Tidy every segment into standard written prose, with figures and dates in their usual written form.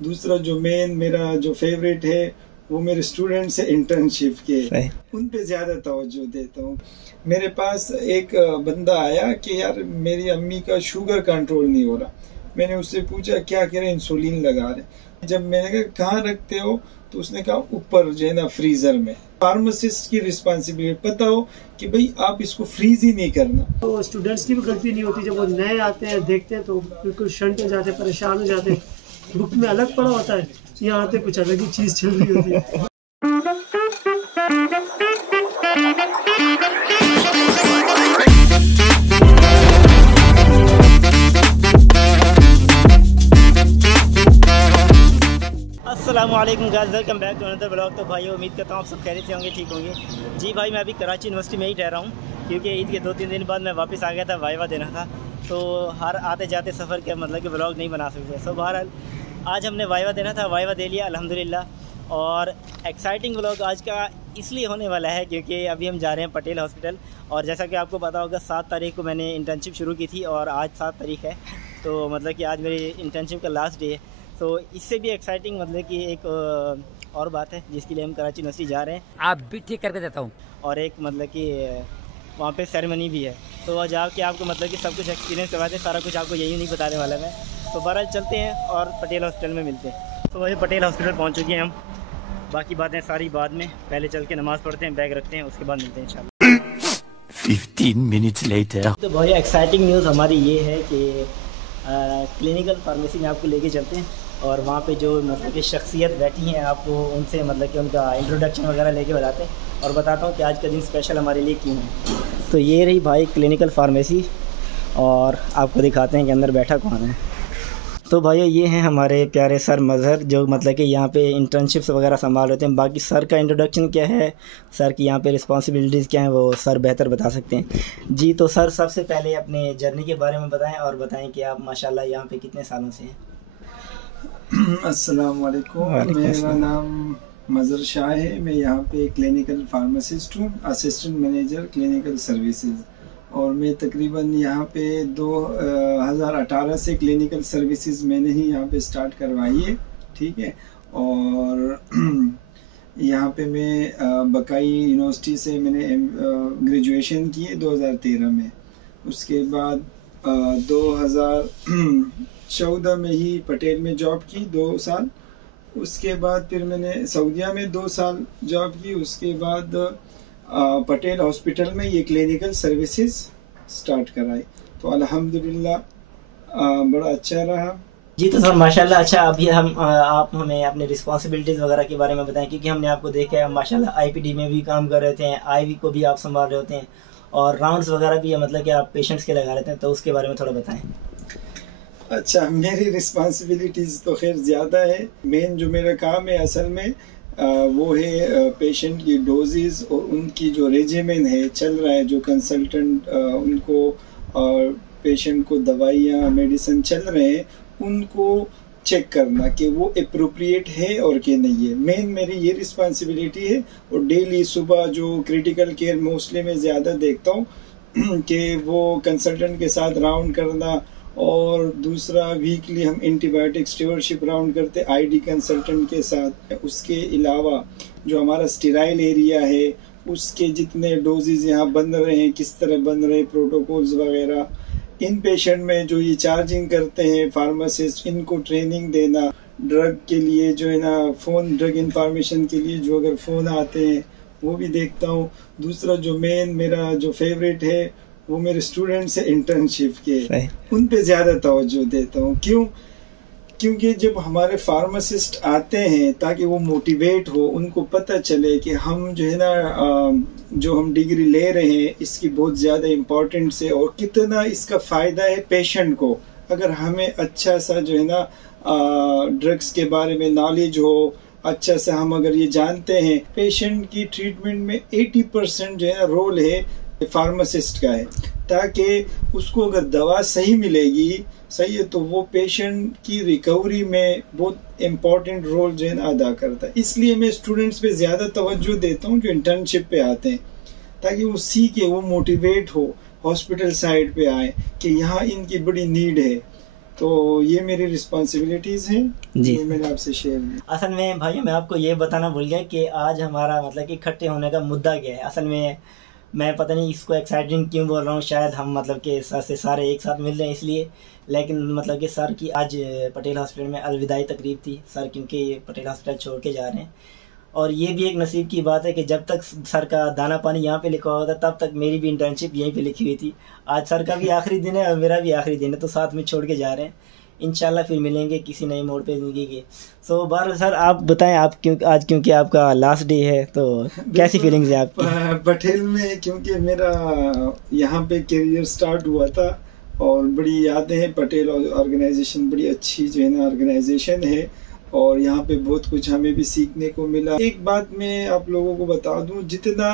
दूसरा जो मेन मेरा जो फेवरेट है वो मेरे स्टूडेंट्स है इंटर्नशिप के, उन पे ज़्यादा तवज्जो देता हूँ। मेरे पास एक बंदा आया कि यार मेरी अम्मी का शुगर कंट्रोल नहीं हो रहा। मैंने उससे पूछा क्या करें, इंसुलिन लगा रहे। जब मैंने कहा कहाँ रखते हो, तो उसने कहा ऊपर जो है ना फ्रीज़र में। फार्मासिस्ट की रिस्पॉन्सिबिलिटी पता हो कि भाई आप इसको फ्रीज ही नहीं करना। तो स्टूडेंट्स की भी गलती नहीं होती, जब वो नए आते हैं देखते हैं तो बिल्कुल शंट हो जाते हैं, परेशान हो जाते हैं। बुक में अलग पढ़ा होता है, यहाँ आते कुछ अलग ही चीज़ चल रही होती है। अस्सलामुअलैकुम guys, welcome back to another blog. तो भाई उम्मीद करता हूँ आप सब खैरियत से होंगे, ठीक होंगे। जी भाई, मैं अभी कराची यूनिवर्सिटी में ही ठहरा हूँ, क्योंकि ईद के 2-3 दिन बाद मैं वापस आ गया था, वाइवा देना था। तो हर आते जाते सफ़र के मतलब कि ब्लॉग नहीं बना सकते। सो बहरहाल आज हमने वाइवा देना था, वाइवा दे लिया अल्हम्दुलिल्लाह। और एक्साइटिंग ब्लॉग आज का इसलिए होने वाला है क्योंकि अभी हम जा रहे हैं पटेल हॉस्पिटल। और जैसा कि आपको पता होगा 7 तारीख को मैंने इंटर्नशिप शुरू की थी और आज 7 तारीख है, तो मतलब कि आज मेरी इंटर्नशिप का लास्ट डे है। तो इससे भी एक्साइटिंग मतलब कि एक और बात है जिसके लिए हम कराची यूनिवर्सिटी जा रहे हैं। आप भी ठीक करके देता हूँ। और एक मतलब कि वहाँ पे सेरेमनी भी है, तो वह जाके आपको मतलब कि सब कुछ एक्सपीरियंस करवाते हैं। सारा कुछ आपको यही नहीं बताने वाला मैं। तो बहरहाल चलते हैं और पटेल हॉस्पिटल में मिलते हैं। तो वही पटेल हॉस्पिटल पहुँच चुके हैं हम, बाकी बातें सारी बाद में। पहले चल के नमाज़ पढ़ते हैं, बैग रखते हैं, उसके बाद मिलते हैं इंशाल्लाह। 15 minutes later। तो बहुत एक्साइटिंग न्यूज़ हमारी ये है कि क्लिनिकल फार्मेसी में आपको लेके चलते हैं और वहाँ पे जो मतलब कि शख्सियत बैठी हैं, आपको उनसे मतलब कि उनका इंट्रोडक्शन वगैरह लेके बताते हैं और बताता हूँ कि आज का दिन स्पेशल हमारे लिए क्यों है। तो ये रही भाई क्लिनिकल फार्मेसी, और आपको दिखाते हैं कि अंदर बैठा कौन है। तो भाई ये हैं हमारे प्यारे सर मज़हर, जो मतलब कि यहाँ पे इंटर्नशिप्स वगैरह संभाल रहे हैं। बाकी सर का इंट्रोडक्शन क्या है, सर की यहाँ पे रिस्पॉन्सिबिलिटीज़ क्या हैं, वो सर बेहतर बता सकते हैं। जी तो सर, सबसे पहले अपने जर्नी के बारे में बताएं और बताएं कि आप माशाल्लाह यहाँ पे कितने सालों से हैं। अस्सलाम वालेकुम, मेरा नाम मज़हर शाह है। मैं यहाँ पे क्लिनिकल फार्मासिस्ट हूँ, असिस्टेंट मैनेजर क्लिनिकल सर्विसेज। और मैं तकरीबन यहाँ पे 2018 से क्लिनिकल सर्विसेज मैंने ही यहाँ पे स्टार्ट करवाई है, ठीक है। और यहाँ पे मैं बकाई यूनिवर्सिटी से मैंने ग्रेजुएशन की है 2013 में। उसके बाद 2014 में ही पटेल में जॉब की 2 साल। उसके बाद फिर मैंने सऊदीया में 2 साल जॉब की। उसके बाद पटेल हॉस्पिटल में ये क्लिनिकल सर्विसेज स्टार्ट कराई, तो अल्हम्दुलिल्लाह बड़ा अच्छा रहा। जी तो सर माशाल्लाह। अच्छा, अभी आप हमें अपने रिस्पॉन्सिबिलिटीज़ वगैरह के बारे में बताएं, क्योंकि हमने आपको देखा है माशाल्लाह आईपीडी में भी काम कर रहे थे, आईवी को भी आप संभाल रहे होते हैं और राउंड्स वगैरह भी है, मतलब कि आप पेशेंट्स के लगा लेते हैं, तो उसके बारे में थोड़ा बताएं। अच्छा, मेरी रिस्पॉन्सिबिलिटीज़ तो खैर ज़्यादा है। मेन जो मेरा काम है असल में वो है पेशेंट की डोजेज़ और उनकी जो रेजिमेन है चल रहा है, जो कंसल्टेंट उनको और पेशेंट को दवाइयाँ मेडिसिन चल रहे हैं उनको चेक करना कि वो अप्रोप्रिएट है और कि नहीं है। मेन मेरी ये रिस्पॉन्सिबिलिटी है। और डेली सुबह जो क्रिटिकल केयर मोस्टली मैं ज़्यादा देखता हूँ कि वो कंसल्टेंट के साथ राउंड करना, और दूसरा वीकली हम एंटीबायोटिक स्टीवर्डशिप राउंड करते आईडी कंसल्टेंट के साथ। उसके अलावा जो हमारा स्टेराइल एरिया है उसके जितने डोजेज यहाँ बन रहे हैं, किस तरह बन रहे हैं, प्रोटोकॉल्स वगैरह। इन पेशेंट में जो ये चार्जिंग करते हैं फार्मासिस्ट, इनको ट्रेनिंग देना। ड्रग के लिए जो है ना फ़ोन, ड्रग इंफॉर्मेशन के लिए जो अगर फ़ोन आते हैं वो भी देखता हूँ। दूसरा जो मेन मेरा जो फेवरेट है वो मेरे स्टूडेंट्स हैं इंटर्नशिप के, उन पे ज़्यादा तवज्जो देता हूँ। क्योंकि जब हमारे फार्मासिस्ट आते हैं ताकि वो मोटिवेट हो, उनको पता चले कि हम जो है ना जो हम डिग्री ले रहे हैं इसकी बहुत ज़्यादा इम्पोर्टेंस है और कितना इसका फ़ायदा है पेशेंट को। अगर हमें अच्छा सा जो है ना ड्रग्स के बारे में नॉलेज हो, अच्छा से हम अगर ये जानते हैं, पेशेंट की ट्रीटमेंट में 80% जो है ना रोल है फार्मासिस्ट का है, ताकि उसको अगर दवा सही मिलेगी, सही है, तो वो पेशेंट की रिकवरी में बहुत इम्पोर्टेंट रोल जो है ना अदा करता है। इसलिए मैं स्टूडेंट्स पे ज़्यादा तवज्जो देता हूँ जो इंटर्नशिप पे आते हैं, ताकि वो सीखे, वो मोटिवेट हो, हॉस्पिटल साइड पे आए कि यहाँ इनकी बड़ी नीड है। तो ये मेरी रिस्पॉन्सिबिलिटीज़ हैं जी। जो मैंने आपसे शेयर की। असल में भाई मैं आपको ये बताना भूल गया कि आज हमारा मतलब कि इकट्ठे होने का मुद्दा क्या है। असल में मैं पता नहीं इसको एक्साइटिंग क्यों बोल रहा हूँ, शायद हम मतलब कि सर से सारे एक साथ मिल रहे हैं इसलिए, लेकिन मतलब कि सर की आज पटेल हॉस्पिटल में अलविदाई तकरीब थी सर, क्योंकि पटेल हॉस्पिटल छोड़ के जा रहे हैं। और ये भी एक नसीब की बात है कि जब तक सर का दाना पानी यहाँ पे लिखा हुआ था तब तक मेरी भी इंटर्नशिप यहीं पे लिखी हुई थी। आज सर का भी आखिरी दिन है और मेरा भी आखिरी दिन है, तो साथ में छोड़ के जा रहे हैं। इंशाल्लाह फिर मिलेंगे किसी नए मोड़ पे ज़िंदगी के। सो बार सर आप बताएं, आप क्योंकि आपका लास्ट डे है तो कैसी फीलिंग्स है आपकी? पटेल में क्योंकि मेरा यहाँ पे करियर स्टार्ट हुआ था और बड़ी यादें हैं। पटेल ऑर्गेनाइजेशन बड़ी अच्छी जो है ना ऑर्गेनाइजेशन है और यहाँ पे बहुत कुछ हमें भी सीखने को मिला। एक बात मैं आप लोगों को बता दूं, जितना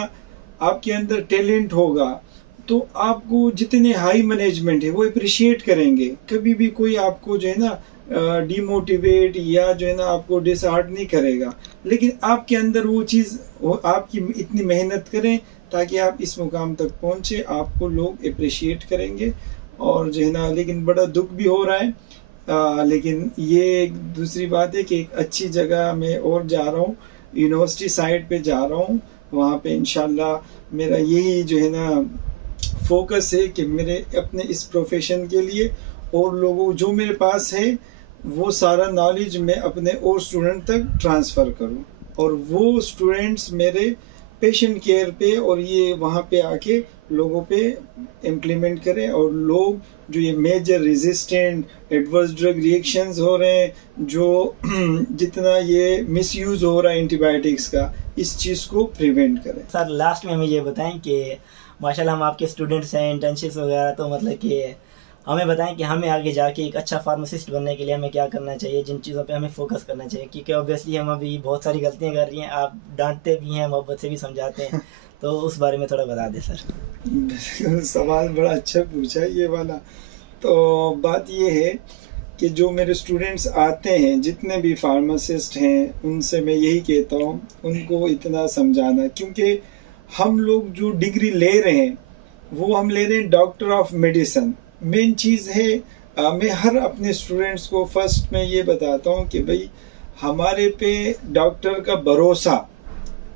आपके अंदर टैलेंट होगा तो आपको जितने हाई मैनेजमेंट है वो अप्रिशिएट करेंगे। कभी भी कोई आपको जो है ना डिमोटिवेट या जो है ना आपको डिसहार्ट नहीं करेगा, लेकिन आपके अंदर वो चीज़ आपकी इतनी मेहनत करें ताकि आप इस मुकाम तक पहुँचे, आपको लोग अप्रिशिएट करेंगे। और जो है ना लेकिन बड़ा दुख भी हो रहा है, लेकिन ये एक दूसरी बात है कि एक अच्छी जगह मैं और जा रहा हूँ, यूनिवर्सिटी साइड पे जा रहा हूँ। वहाँ पे इंशाल्लाह मेरा यही जो है ना फोकस है कि मेरे अपने इस प्रोफेशन के लिए और लोगों जो मेरे पास है वो सारा नॉलेज मैं अपने और स्टूडेंट तक ट्रांसफ़र करूँ और वो स्टूडेंट्स मेरे पेशेंट केयर पे और ये वहाँ पे आके लोगों पे इम्प्लीमेंट करें और लोग जो ये major resistant adverse drug reactions हो रहे हैं, जो जितना ये मिसयूज़ हो रहा है एंटीबायोटिक्स का, इस चीज़ को प्रिवेंट करें। सर लास्ट में हमें ये बताएं कि माशाल्लाह हम आपके स्टूडेंट्स हैं, इंटर्नशिप्स वगैरह, तो मतलब कि हमें बताएं कि हमें आगे जाके एक अच्छा फार्मासिस्ट बनने के लिए हमें क्या करना चाहिए, जिन चीज़ों पे हमें फोकस करना चाहिए, क्योंकि ऑब्वियसली हम अभी बहुत सारी गलतियां कर रही हैं। आप डांटते भी हैं, मोहब्बत से भी समझाते हैं, तो उस बारे में थोड़ा बता दें सर। सवाल बड़ा अच्छा पूछा है ये वाला। तो बात ये है कि जो मेरे स्टूडेंट्स आते हैं, जितने भी फार्मासिस्ट हैं, उनसे मैं यही कहता हूँ उनको इतना समझाना, क्योंकि हम लोग जो डिग्री ले रहे हैं वो हम ले रहे हैं डॉक्टर ऑफ मेडिसिन। मेन चीज़ है मैं हर अपने स्टूडेंट्स को फर्स्ट में ये बताता हूँ कि भाई हमारे पे डॉक्टर का भरोसा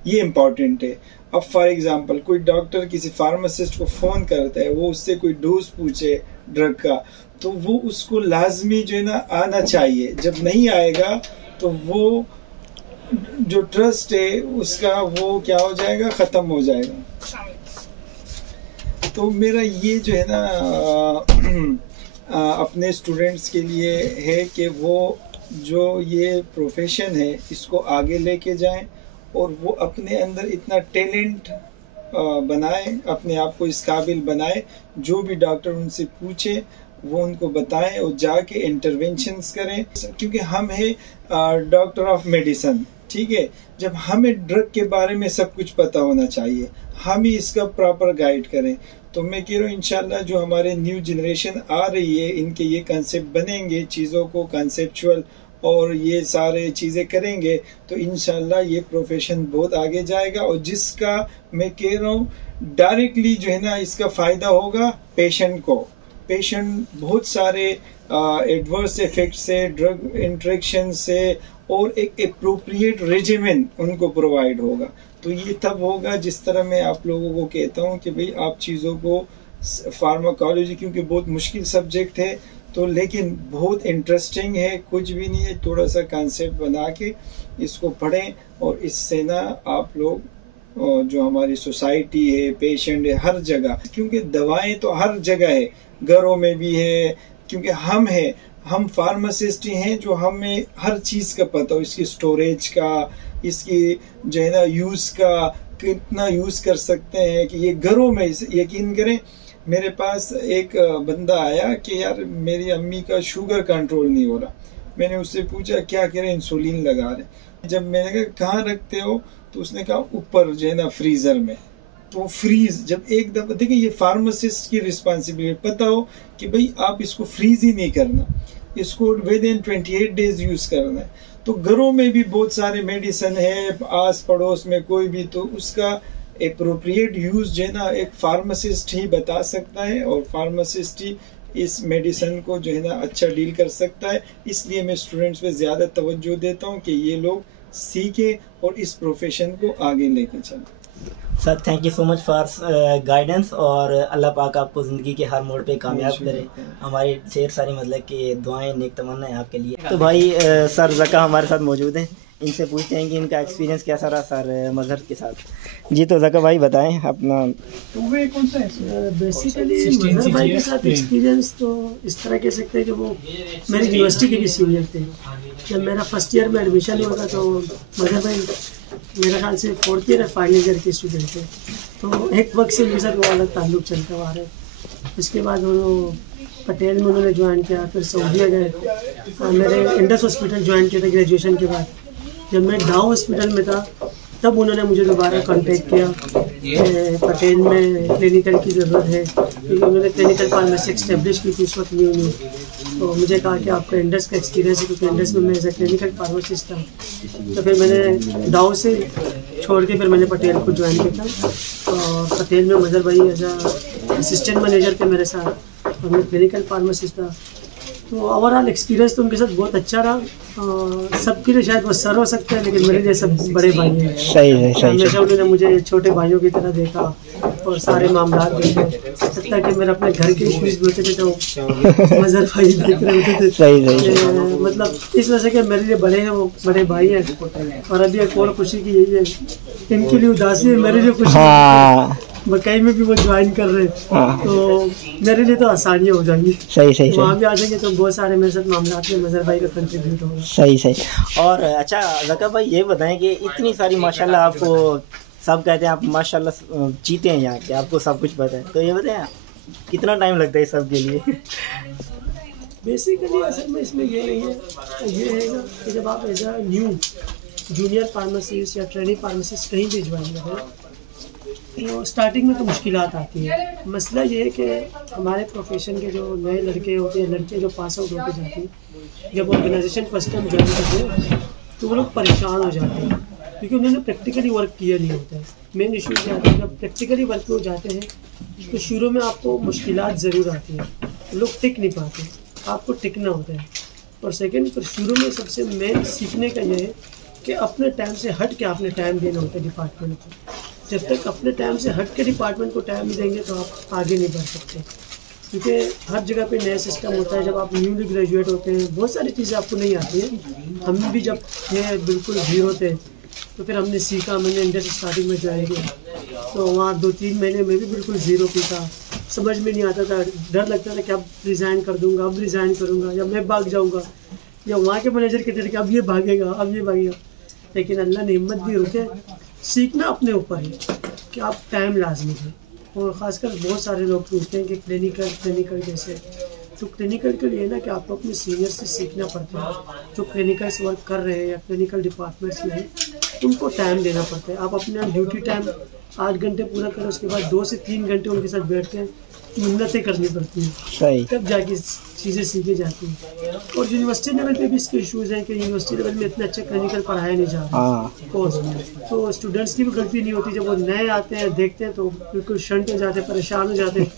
ये इम्पॉर्टेंट है। अब फॉर एग्जांपल कोई डॉक्टर किसी फार्मासिस्ट को फ़ोन करता है, वो उससे कोई डोज पूछे ड्रग का, तो वो उसको लाजमी जो है ना आना चाहिए। जब नहीं आएगा तो वो जो ट्रस्ट है उसका वो क्या हो जाएगा, ख़त्म हो जाएगा। तो मेरा ये जो है ना अपने स्टूडेंट्स के लिए है कि वो जो ये प्रोफेशन है इसको आगे लेके जाएं और वो अपने अंदर इतना टैलेंट बनाए, अपने आप को इस काबिल बनाए, जो भी डॉक्टर उनसे पूछे वो उनको बताएं और जाके इंटरवेंशंस करें, क्योंकि हम है डॉक्टर ऑफ मेडिसिन। ठीक है, जब हमें ड्रग के बारे में सब कुछ पता होना चाहिए, हम ही इसका प्रॉपर गाइड करें। तो मैं कह रहा हूँ इंशाल्लाह जो हमारे न्यू जनरेशन आ रही है, इनके ये कंसेप्ट बनेंगे, चीज़ों को कंसेप्चुअल और ये सारे चीज़ें करेंगे तो इंशाल्लाह ये प्रोफेशन बहुत आगे जाएगा। और जिसका मैं कह रहा हूँ डायरेक्टली जो है ना इसका फ़ायदा होगा पेशेंट को। पेशेंट बहुत सारे एडवर्स इफेक्ट से, ड्रग इंट्रैक्शन से और एक एप्रोप्रिएट रेजिमेन उनको प्रोवाइड होगा। तो ये तब होगा जिस तरह मैं आप लोगों को कहता हूँ कि भाई आप चीज़ों को फार्माकोलॉजी क्योंकि बहुत मुश्किल सब्जेक्ट है तो लेकिन बहुत इंटरेस्टिंग है, कुछ भी नहीं है, थोड़ा सा कंसेप्ट बना के इसको पढ़ें और इससे ना आप लोग जो हमारी सोसाइटी है, पेशेंट है, हर जगह, क्योंकि दवाएं तो हर जगह है, घरों में भी है, क्योंकि हम फार्मासिस्ट ही हैं जो हमें हर चीज़ का पता हो, इसकी स्टोरेज का, इसकी जो है ना यूज़ का, कितना यूज़ कर सकते हैं कि ये घरों में। यकीन करें मेरे पास एक बंदा आया कि यार मेरी अम्मी का शुगर कंट्रोल नहीं हो रहा। मैंने उससे पूछा क्या करें, इंसुलिन लगा रहे। जब मैंने कहा कहाँ रखते हो तो उसने कहा ऊपर जो है ना फ्रीज़र में। तो फ्रीज जब एक दफ़ा, देखिए ये फार्मासिस्ट की रिस्पॉन्सिबिलिटी, पता हो कि भाई आप इसको फ्रीज ही नहीं करना, इसको विद इन 28 डेज यूज़ करना है। तो घरों में भी बहुत सारे मेडिसिन है, आस पड़ोस में कोई भी, तो उसका अप्रोप्रिएट यूज़ जो है ना एक फार्मासिस्ट ही बता सकता है और फार्मासिस्ट ही इस मेडिसिन को जो है ना अच्छा डील कर सकता है। इसलिए मैं स्टूडेंट्स पे ज़्यादा तवज्जो देता हूँ कि ये लोग सीखे और इस प्रोफेशन को आगे लेके चलें। Sir thank you so much for guidance, और अल्लाह पाक आपको ज़िंदगी के हर मोड़ पे कामयाब करे। हमारी ढेर सारी मतलब कि दुआएं नेक तमन्नाएं आपके लिए। तो भाई सर ज़का हमारे साथ मौजूद हैं, इनसे पूछते हैं कि इनका एक्सपीरियंस कैसा रहा सर मज़हर के साथ। जी तो ज़का भाई बताएं अपना। बेसिकली मज़हर भाई के साथ एक्सपीरियंस तो इस तरह कह सकते हैं कि वो मेरी यूनिवर्सिटी के भी सीनियर थे। जब मेरा फर्स्ट ईयर में एडमिशन हुआ था तो मज़हर भाई मेरा ख्याल से 4th ईयर या फाइनल ईयर के स्टूडेंट थे, तो एक वक्त से उनके साथ वो अलग ताल्लुक़ चलता हुआ है। उसके बाद वो पटेल में उन्होंने ज्वाइन किया, फिर सऊदीया गए, मेरे इंडस हॉस्पिटल ज्वाइन किया था ग्रेजुएशन के बाद। जब मैं डाउ हॉस्पिटल में था तब उन्होंने मुझे दोबारा कांटेक्ट किया कि पटेल में क्लिनिकल की ज़रूरत है, क्योंकि उन्होंने क्लिनिकल फार्मेसी एस्टेब्लिश की थी उस वक्त न्यू। तो मुझे कहा कि आपका इंडस का एक्सपीरियंस है, क्योंकि इंडस में मैं एज ए क्लिनिकल फार्मासिस्ट था। तो फिर मैंने डाउ से छोड़ के फिर मैंने पटेल को ज्वाइन किया था, और पटेल में मज़हर भाई एज असिस्टेंट मैनेजर थे मेरे साथ, और मैं क्लिनिकल फार्मासिस्ट था। तो ओवरऑल एक्सपीरियंस तो उनके साथ बहुत अच्छा रहा। सबके लिए शायद वो सर हो सकते हैं, लेकिन मेरे लिए सब बड़े भाई हैं। सही है, हमेशा उन्होंने मुझे छोटे भाइयों की तरह देखा और सारे मामला देखे। लगता है कि मेरे अपने घर के इश्यूज भी होते थे तो मज़हर भाई देख रहे होते थे। सही मतलब इस वजह से कि मेरे लिए बड़े हैं, वो बड़े भाई हैं। और अभी एक और खुशी की यही है, इनके लिए उदासी है, मेरे लिए खुशी मकई में भी वो ज्वाइन कर रहे हैं, तो मेरे लिए तो आसानियाँ हो जाएंगी। सही वहाँ भी आ जाएंगे तो बहुत सारे मेरे साथ मामला में मज़हर भाई का कंट्रीब्यूट होगा। सही। और अच्छा ज़का भाई ये बताएं कि इतनी सारी माशाल्लाह आपको सब कहते हैं, आप माशाल्लाह जीते हैं यहाँ के, आपको सब कुछ पता है, तो ये बताएं कितना टाइम लगता है सब के लिए? बेसिकली असल में इसमें ये नहीं है, ये है ना कि जब आप as a new junior pharmacist या ट्रेनिंग फार्मासिस्ट कहीं भी ज्वाइन करें तो स्टार्टिंग में तो मुश्किलात आती है। मसला ये है कि हमारे प्रोफेशन के जो नए लड़के होते हैं, लड़के जो पास आउट होकर जाते हैं, जब ऑर्गेनाइजेशन फर्स्ट टाइम ज्वाइन करते हैं तो वो लोग परेशान हो जाते हैं, क्योंकि उन्होंने प्रैक्टिकली वर्क किया नहीं होता है। मेन इशू क्या आता है, जब प्रैक्टिकली वर्क पे हो जाते हैं तो शुरू में आपको मुश्किलात ज़रूर आती हैं, लोग टिक नहीं पाते, आपको टिकना होता है। और सेकेंड, पर शुरू में सबसे मेन सीखने का ये है कि अपने टाइम से हट के आपने टाइम देना होता है डिपार्टमेंट को। जब तक अपने टाइम से हट के डिपार्टमेंट को टाइम नहीं देंगे तो आप आगे नहीं बढ़ सकते, क्योंकि हर जगह पे नया सिस्टम होता है। जब आप न्यूली ग्रेजुएट होते हैं बहुत सारी चीज़ें आपको नहीं आती हैं। हम भी जब थे बिल्कुल जीरो थे तो फिर हमने सीखा, मैंने इंडस स्टार्टिंग में ज्वाइन किया तो वहाँ 2-3 महीने में भी बिल्कुल ज़ीरो पे था, समझ में नहीं आता था, डर लगता था कि अब रिज़ाइन कर दूँगा, अब रिज़ाइन करूँगा, या मैं भाग जाऊँगा, या वहाँ के मैनेजर कहते थे कि अब ये भागेगा, अब ये भागेगा। लेकिन अल्लाह ने हिम्मत दी होती है। सीखना अपने ऊपर है कि आप टाइम लाजमी है। और ख़ासकर बहुत सारे लोग पूछते हैं कि क्लिनिकल कैसे, तो क्लिनिकल के लिए ना कि आपको अपने सीनियर से सीखना पड़ता है। जो क्लिनिकल्स वर्क कर रहे हैं या क्लिनिकल डिपार्टमेंट्स में हैं उनको टाइम देना पड़ता है। आप अपना ड्यूटी टाइम 8 घंटे पूरा करें, उसके बाद 2 से 3 घंटे उनके साथ बैठ के मिन्नतें करनी पड़ती हैं, तब जाके चीज़ें सीखी जाती हैं। और यूनिवर्सिटी लेवल पे भी इसके इश्यूज़ हैं कि यूनिवर्सिटी लेवल में इतना अच्छा क्लिनिकल पढ़ाया नहीं जा रहा कोर्स, तो स्टूडेंट्स की भी गलती नहीं होती। जब वो नए आते हैं देखते हैं तो बिल्कुल शंट हो जाते हैं, परेशान हो जाते हैं।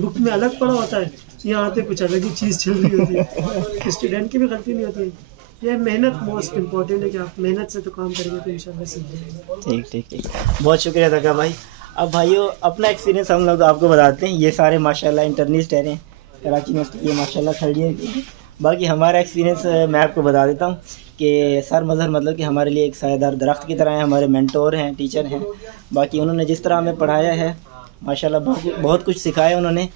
बुक में अलग पढ़ा होता है, यहाँ आते कुछ अलग ही चीज़ चल रही होती है। स्टूडेंट की भी गलती नहीं होती है। ये मेहनत मोस्ट इम्पॉर्टेंट है कि आप मेहनत से तो काम करेंगे तो इंशाल्लाह सीख जाएंगे। ठीक। बहुत शुक्रिया ज़का भाई। अब भाइयों अपना एक्सपीरियंस हम लोग आपको बताते हैं। ये सारे माशाल्लाह इंटरनिस्ट हैं कराची में, ये माशाल्लाह थर्ड ईयर की। बाकी हमारा एक्सपीरियंस मैं आपको बता देता हूँ कि सर मज़हर मतलब कि हमारे लिए एक सायेदार दरख्त की तरह हैं, हमारे मेंटोर हैं, टीचर हैं। बाकी उन्होंने जिस तरह हमें पढ़ाया है माशाल्लाह बहुत कुछ सिखाया उन्होंने।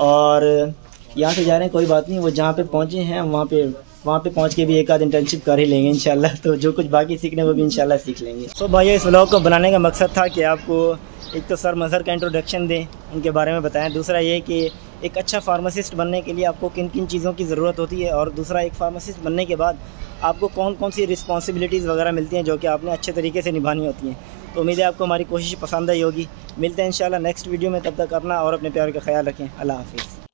और यहाँ से जा रहे हैं कोई बात नहीं, वो जहाँ पे पहुँचे हैं वहाँ पे पहुँच के भी एक आध इंटर्नशिप कर ही लेंगे इंशाल्लाह। तो जो कुछ बाकी सीखने वो भी इंशाल्लाह सीख लेंगे। तो भाइयों इस व्लॉग को बनाने का मकसद था कि आपको एक तो सर मज़हर का इंट्रोडक्शन दें, उनके बारे में बताएं। दूसरा ये कि एक अच्छा फार्मासिस्ट बनने के लिए आपको किन किन चीज़ों की ज़रूरत होती है, और दूसरा एक फार्मासिस्ट बनने के बाद आपको कौन कौन सी रिस्पॉन्सिबिलिटीज़ वगैरह मिलती हैं जो कि आपने अच्छे तरीके से निभानी होती हैं। तो उम्मीद है आपको हमारी कोशिश पसंद आई होगी। मिलते हैं इंशाल्लाह नेक्स्ट वीडियो में, तब तक अपना और अपने प्यार का ख्याल रखें। अल्लाह हाफ़िज़।